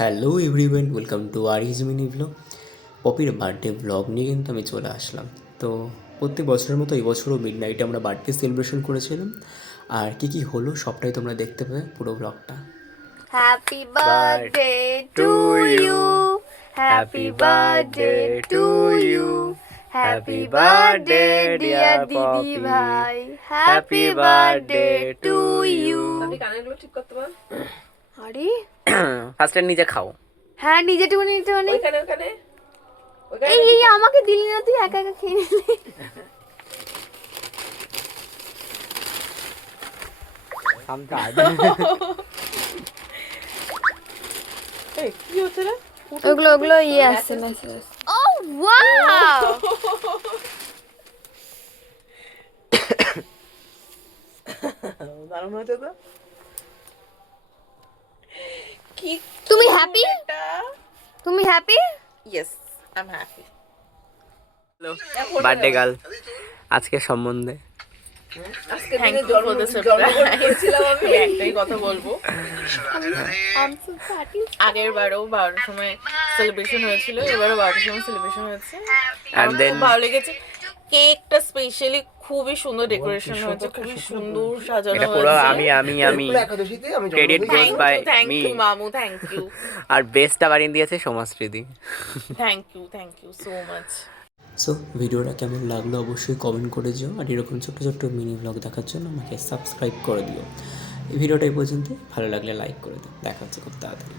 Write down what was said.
Hello everyone, welcome to আর ইজ mini vlog. পপির বার্থডে ব্লগ নিয়ে কিন্তু আমি চলে আসলাম। তো প্রত্যেক বছরের মতো এই বছরও মিড নাইটে আমরা বার্থডে সেলিব্রেশন করেছিলাম। আর কী কী হলো সবটাই তোমরা দেখতে পাবে পুরো ব্লগটা। Happy birthday to you. Happy birthday to you. Happy birthday dear Didi bhai. Happy birthday to you. কানেরগুলো ঠিক করতে পার। আরে ফার্স্টে নিজে খাও। হ্যাঁ নিজে টুকুনি ওইখানে ওইখানে এই এই আমাকে দিলি না তুই একা একা খেয়ে নিলি। এই কি হচ্ছে রে? ওগুলো ইয়ে আসছে মেসেজ। ও ওয়াও দারুণ হয়েছে তো। কি তুমি হ্যাপি? তুমি happy? Yes I am happy. Birthday girl আজকে সম্বন্ধে আজকে দিনে জন্মদিন করেছিলাম আমি। একটাই কথা বলবো, আগের বারও 12টার সময় সেলিব্রেশন হয়েছিল, এবারও 12টার সময় সেলিব্রেশন হয়েছে। And আমার then খুব ভালো লেগেছে। কেকটা স্পেশালি খুবই সুন্দর ডেকোরেশন হয়েছে, খুবই সুন্দর সাজানো এটা পুরো হয়েছে। আমি credit goes by thank me. You মামু, থ্যাংক ইউ, আর বেস্টটা বানিয়ে দিয়েছে সমাজস্মৃতি। Thank you so much. So ভিডিওটা কেমন লাগলো অবশ্যই কমেন্ট করে দিও। আর এরকম ছোট্ট ছোট্ট মিনি ব্লগ দেখার জন্য আমাকে সাবস্ক্রাইব করে দিও। এই ভিডিওটা এই পর্যন্ত, ভালো লাগলে লাইক করে দিও। দেখা হচ্ছে খুব তাড়াতাড়ি।